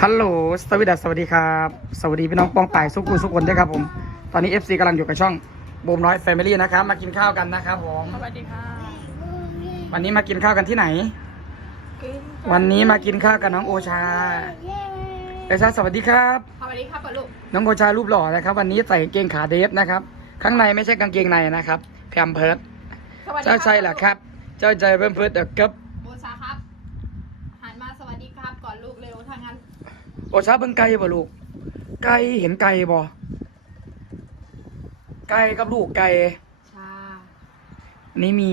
คัลโหลสวัสดีสวัสดีครับ สวัสดีพี่น้องปองป่ายสุกุสุกคนด้วยครับผม ตอนนี้ FC กำลังอยู่กับช่องบูมน้อยแฟมิลี่นะครับ มากินข้าวกันนะครับผมสวัสดีค่ะวันนี้มากินข้าวกันที่ไหน วันนี้มากินข้าวกับน้องโอชาโอชาสวัสดีครับสวัสดีครับปะลูกน้องโอชารูปหล่อนะครับ วันนี้ใส่กางเกงขาเดฟนะครับ ข้างในไม่ใช่กางเกงในนะครับแพมเพิร์ดสวัสดีเจ้าชายเหรอครับ เจ้าชายเพิ่มเพิร์ดเด็กครับโบชาครับ หันมาสวัสดีครับก่อนลูกเร็วทางนั้น โอชาเบิ่งไก่บ่ลูก ไก่เห็นไก่บ่ไก่กับลูกไก่ชาอันนี้มี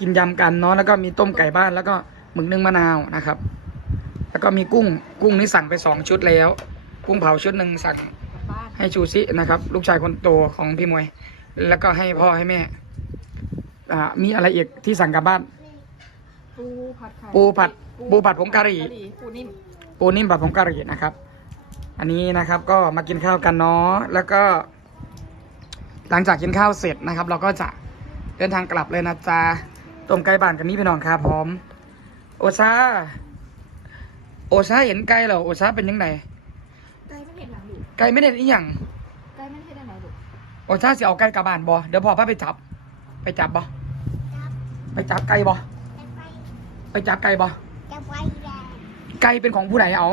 กินยำกันเนาะแล้วก็มีต้มไก่บ้านแล้วก็หมึกนึ่งมะนาวนะครับ แล้วก็มีกุ้งกุ้งนี่สั่งไปสองชุดแล้ว กุ้งเผาชุดหนึ่งสั่งกลับบ้านให้ชูซินะครับ ลูกชายคนโตของพี่มวย แล้วก็ให้พ่อให้แม่อ่ามีอะไรอีกที่สั่งกลับบ้าน ปูผัดไข่ปูผัดปูผัดผงกะหรี่ ปูนิ่ม ปูนิ่มผัดผงกะหรี่นะครับ อันนี้นะครับก็มากินข้าวกันเนาะแล้วก็ หลังจากกินข้าวเสร็จนะครับ เราก็จะเดินทางกลับเลยนะจ๊ะต้มไก่บ้านกันนี้พี่น้องครับพร้อม โอซาโอซาเห็นไก่เหรอโอซาเป็นยังไงไก่ไม่เห็นหลังลูกไก่ไม่ได้อีหยังไก่ไม่เห็นอะไรลูกโอซาสิเอาไก่กลับบ้านบ่เดี๋ยวพ่อพาไปจับ ไปจับบ่ไปจับไก่บ่ไปจับไก่บ่จะไปแดง ไก่เป็นของผู้ใดเอา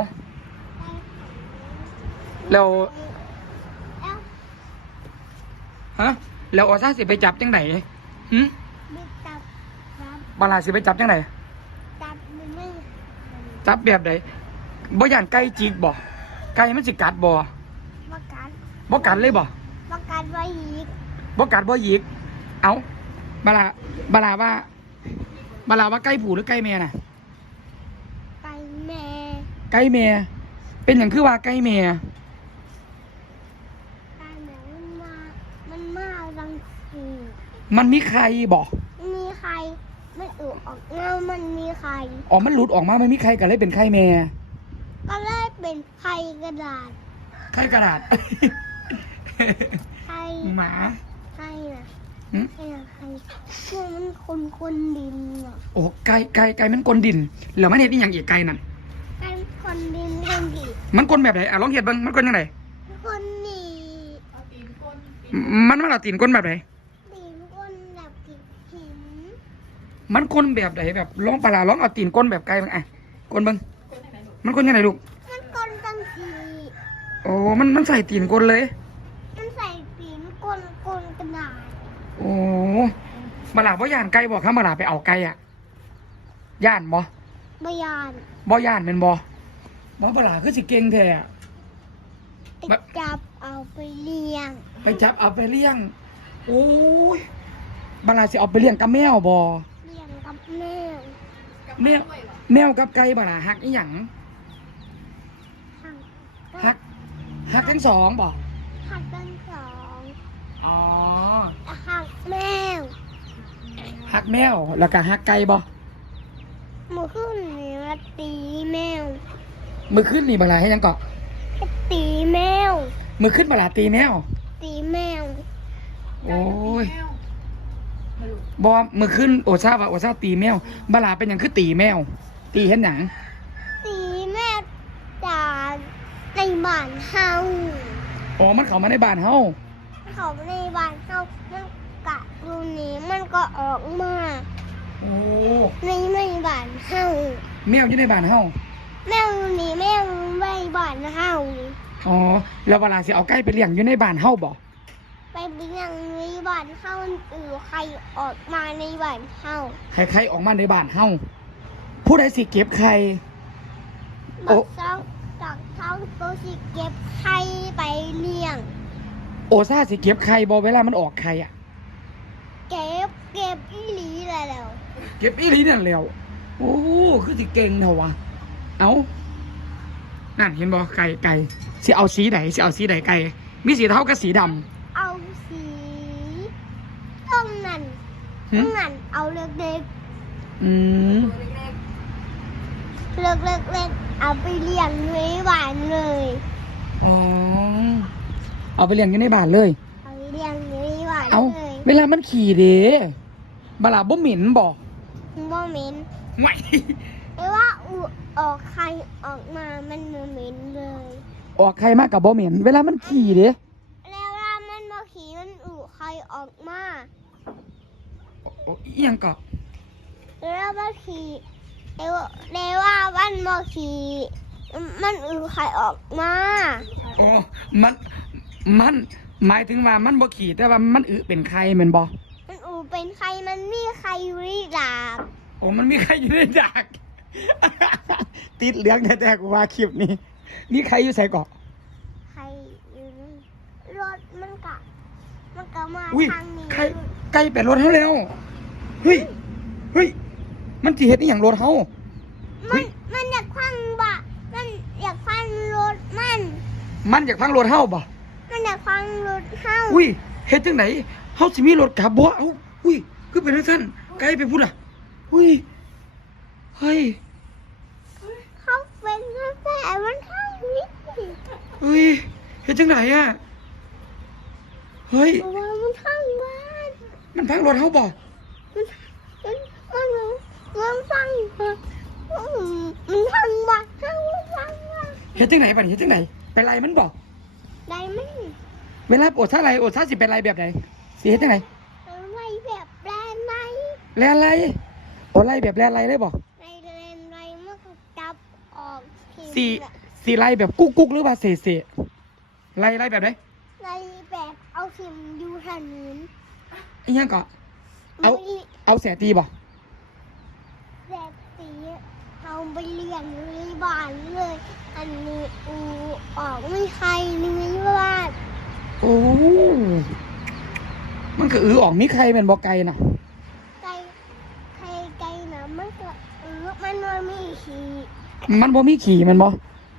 แล้วฮะแล้วโอซ่าสิไปจับจังไหนหึมีตับตับบาลาสิไปจับจังไหนตับมือมือจับแบบใดบ่ย่านไก่จิกบ่ไก่มันสิกัดบ่ประกันบ่กัดเลยบ่ประกันไว้อีกบ่กัดบ่หยิก เอาบาลาบาลาว่าบาลาว่าไก่ผูหรือไก่แม่น่ะไก่แม่ ไก่แม่เป็นอย่างคือว่าไก่แม่ไก่แม่มันมามันมาดังสีมันมีใครบ่มีใคร มันอึออกเงามันมีใคร อ๋อมันหลุดออกมามันมีใครก็เลยเป็นไข่แม่ก็เลยเป็นไข่กระดาษไข่กระดาษไข่หมาไข่น่ะหึไข่น่ะไข่เนี่ยมันคนคนดินอะโอ้ไก่ไก่ไก่มันกลนดินแล้วมันเฮ็ดอีหยังอีกไก่นั่นไก่ คนดินคนดินมันกลนแบบไหนอะลองเฮ็ดเบิ่งมันกลนจังไดคนนี่เอาตีนก้นมันมันเอาตีนกลนแบบไหนดินคนแบบหินหินมันกลนแบบไหนแบบลองปลาร้าลองเอาตีนกลนแบบไก่เบิ่งอะกลนเบิ่งก้นไหนลูกมันกลนยังไงลูกมันคนตั้งทีโอ้มันมันใส่ตีนกลนเลย มันใส่ปีนกลกลกระดาษโอ้มาหลาบ่ย่านไก่บอกข้ามาหลาไปเอาไก่อะย่านบ่บยานบ่ย่านเป็นบ่ บ่มาหลาคือสิเก่งแท้อะไปจับเอาไปเลี้ยงไปจับเอาไปเลี้ยง โอ้ยมาหลาสิเอาไปเลี้ยงกับแมวบ่เลี้ยงกับแม่กับแม่แม่ด้วยเหรอแมวกับไก่บ่หลาฮักอีหยังหักฮักฮักทั้งสองบ่หักตั้งสองอ๋อหักแมวฮักแมวแล้วก็ฮักไก่บ่หมูขึ้นนี่มาตีแมวมือขึ้นนี่บ่หลาให้หยังเกาะให้ตีแมว มือขึ้นบ่หลาตีแมว ตีแมว โอ้ยแมวไม่รู้บอมือขึ้นโอซาว่าโอซาตีแมวบาลาเป็นหยังคือตีแมว ตีเห็นหยัง ตีแมวจากในบ้านเฮาอ๋อมันเข้ามาในบ้านเฮาเขาในบ้านเฮามันกะดูนี้มันก็ออกมาโอ้ในในบ้านเฮาแมวอยู่ในบ้านเฮา แมวนี่แมวในบ้านเฮานี่อ๋อแล้วเวลาสิเอาไก่ไปเลี้ยงอยู่ในบ้านเฮาบ่ไปเลี้ยงในบ้านเฮาอือใครออกมาในบ้านเฮาใครๆออกมาในบ้านเฮาผู้ใดสิเก็บไข่โอ้บักเจ้าจากเท้าตัวสิเก็บไข่ไปเลี้ยง โอซาสิเก็บไข่บ่เวลามันออกไข่อะเก็บเก็บอีหลีแล้ว เก็บอีหลีนั่นแหล้ว โอ้คือสิเก่งเถอะวะ เอานั่นเห็นบ่ไก่ไก่สิเอาสีไหนสิเอาสีไหนไก่ มีสีเทากับสีดำเอาสีต้องนั่นหึต้องนั่นเอาเล็กอืมตัวเล็กๆเล็กๆเอาไปเลี้ยงในบ้านเลย อ๋อ เอาไปเลี้ยงอยู่ในบ้านเลย เอาไปเลี้ยงในบ้านเอาเลยเวลามันขี่เด้บาลาบ่เหม็นบ่บ่เหม็นไม่แต่ว่าอุ ออกไข่ออกมามันเหม็นเลยออกไข่มากกับบ่เหม็นเวลามันขี่เด้แล้วว่ามันมาขี่มันอือไข่ออกมาโอ้อีหยังก็แล้วมาขี่แล้วแล้วว่ามันมาขี่มันอือไข่ออกมาโอ้มันมันหมายถึงว่ามันบ่ขี่แต่ว่ามันอึเป็นไข่แม่นบ่มันอือเป็นไข่มันมีไข่อยู่ในดาบโอ้มันมีไข่อยู่ในดาก ติดเหลืองแท้ๆกูว่าคลิปนี้ นี่ใครอยู่ใส่เกาะไข่อยู่ในรถมันกะมันกะมาอุ้ยทางนี้ใครใกล้เป็ดรถเฮาแล้วเฮ้ยเฮ้ยมันสิเฮ็ดอีหยังรถเฮาเฮ้มันยมันอยากควังบะมันอยากควังรถมัน มันอยากพังรถเฮาบ่มันอยากควังรถเฮาอุ้ยเฮ็ดจังไหนเฮาสิมีรถกลับบ่เอ้าอุ้ยคือเป็นจังซั่นไกลไปพุ่นอะอุ้ย เฮ้ยเขาเป็นกาแฟมันทางนี้เฮ้ยเฮ็ดจังไหนอะเฮ้ยเพราะว่ามันทางบ้านมันพังรถเฮาบ่มันมันมันมันฟังอืมมันทางบ้านทางบ้านว่าเฮ็ดจังไหนบัดนี้เฮ็ดจังไหนไปไล่มันบ่ได้ไหมเวลาโอดซาไล่โอดซาสิเป็นไล่แบบไหนสิเฮ็ดจังไหนอะไรแบบแบรนด์ไหมแลนไล่โอไล่แบบแลนไล่เลยบ่ในแบรนด์ไหมมันก็จับออกที สิสิไล่แบบกุ๊กกุ๊กหรือว่าเสเสไล่ไล่แบบไหนในแบบเอาทิมอยู่ถนนอีหยังก็เอาไม่เอาแสตีบ่แบบสีเอาไปเลี้ยงในบ้านเลย อันนี้อูออกไม่ใครในบ้านโอ้มันก็อือออกมีใครเป็นบ่ไก่น่ะไก่ไก่ไก่นะมันก็เออมันไม่มีขี้ มันบ่มีขี่มันบ่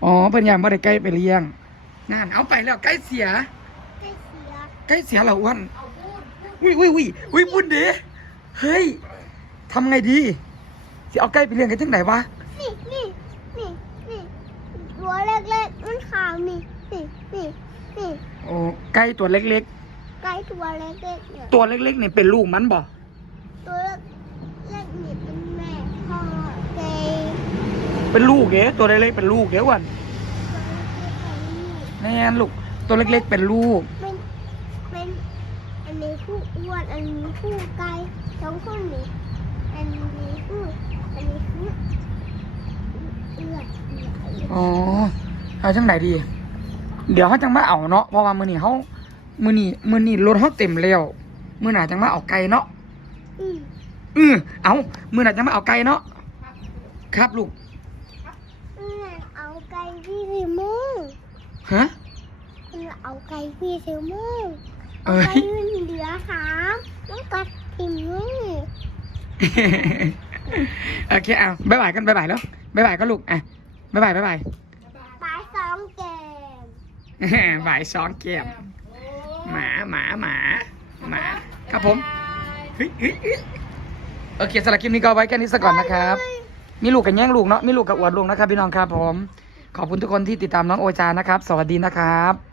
อ๋อเป็นอย่างบ่ได้ไก่ไปเลี้ยงนั่นเอาไปแล้วไก่เสียไก่เสียไก่เสียแล้วอ้วนอุ้ยอุ้ยอุ้ยอุ้ยบุญเด้เฮ้ยทำไงดีสิเอาไก่ไปเลี้ยงกันจังไหนวะนี่นี่นี่นี่ตัวเล็กๆมันขาวนี่นี่นี่นี่โอ้ไก่ตัวเล็กไก่ตัวเล็กๆเนี่ยๆตัวเล็กๆนี่เป็นลูกมันบ่ตัวเล็กๆนี่เป็นแม่พ่อไก่ เป็นลูกเด้ตัวเล็กๆเป็นลูกเดี๋ยวก่อนตัวเล็กๆไก่นี่แน่นลูกตัวเล็กๆเป็นลูก เป็นเป็นอันนี้ผู้อ้วนอันนี้ผู้ไกลสองคนนี้อันนี้ผู้อันนี้ผู้เอือดใหญ่อ๋อเอาจังไหนดี เดี๋ยวเขาจังมาเอาเนาะเพราะว่ามื้อนี้เขามื้อนี้มื้อนี้รถเขาเต็มแล้วมื้อหน้าจังมาเอาไก่เนาะอืมอือเอามื้อหน้าจังมาเอาไก่เนาะครับลูก เอือดเอาไก่พี่สิมูง ฮะเอือดเอาไก่พี่สิมูงเอ้ไก่ยมันเหลือสามต้องกัดทิมนี่โอเคเอาบ๊ายบายกันบ๊ายบายแล้วบ๊ายบายก็ลูกอะบ๊ายบายบ๊ายบายปลาสองเกมบ่ายสองเกียมหมาหมาหมาหมาครับผมเฮ้ยเฮ้ยเฮ้ยโอเคสำหรับคลิปนี้ก็เอาไว้แค่นี้สักก่อนนะครับ มีลูกกับแย่งลูกเนาะมีลูกกับอวดลูกนะครับพี่น้องครับผม ขอบคุณทุกคนที่ติดตามน้องโอจานะครับ สวัสดีนะครับ